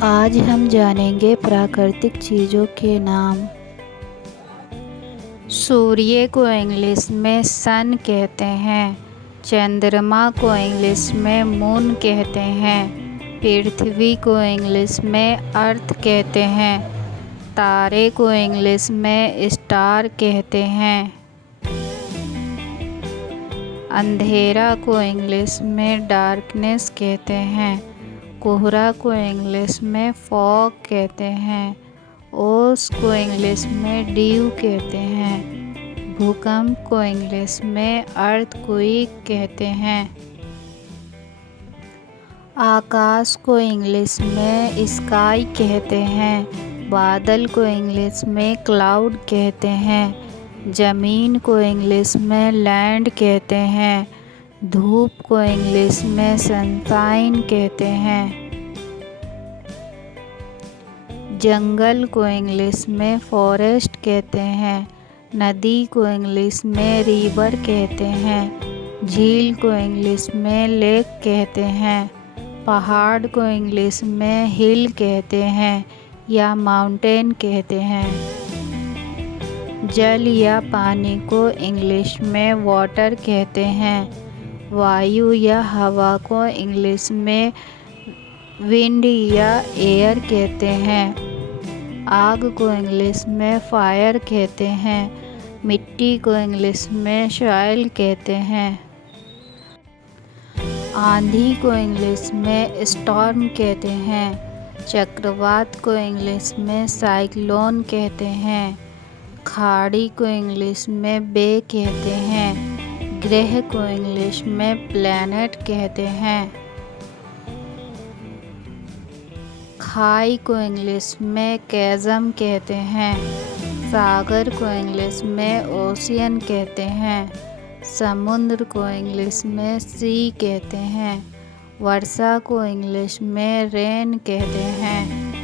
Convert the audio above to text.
आज हम जानेंगे प्राकृतिक चीज़ों के नाम। सूर्य को इंग्लिश में सन कहते हैं। चंद्रमा को इंग्लिश में मून कहते हैं। पृथ्वी को इंग्लिश में अर्थ कहते हैं। तारे को इंग्लिश में स्टार कहते हैं। अंधेरा को इंग्लिश में डार्कनेस कहते हैं। कोहरा को इंग्लिश में फॉग कहते हैं। ओस को इंग्लिश में ड्यू कहते हैं। भूकंप को इंग्लिश में अर्थक्वेक कहते हैं। आकाश को इंग्लिश में स्काई कहते हैं। बादल को इंग्लिश में क्लाउड कहते हैं। ज़मीन को इंग्लिश में लैंड कहते हैं। धूप को इंग्लिश में सनशाइन कहते हैं। जंगल को इंग्लिश में फॉरेस्ट कहते हैं। नदी को इंग्लिश में रिवर कहते हैं। झील को इंग्लिश में लेक कहते हैं। पहाड़ को इंग्लिश में हिल कहते हैं या माउंटेन कहते हैं। जल या पानी को इंग्लिश में वाटर कहते हैं। वायु या हवा को इंग्लिश में विंड या एयर कहते हैं। आग को इंग्लिश में फायर कहते हैं। मिट्टी को इंग्लिश में सॉइल कहते हैं। आंधी को इंग्लिश में स्टॉर्म कहते हैं। चक्रवात को इंग्लिश में साइक्लोन कहते हैं। खाड़ी को इंग्लिश में बे कहते हैं। ग्रह को इंग्लिश में प्लैनेट कहते हैं। खाई को इंग्लिश में कैज़म कहते हैं। सागर को इंग्लिश में ओशियन कहते हैं। समुद्र को इंग्लिश में सी कहते हैं। वर्षा को इंग्लिश में रेन कहते हैं।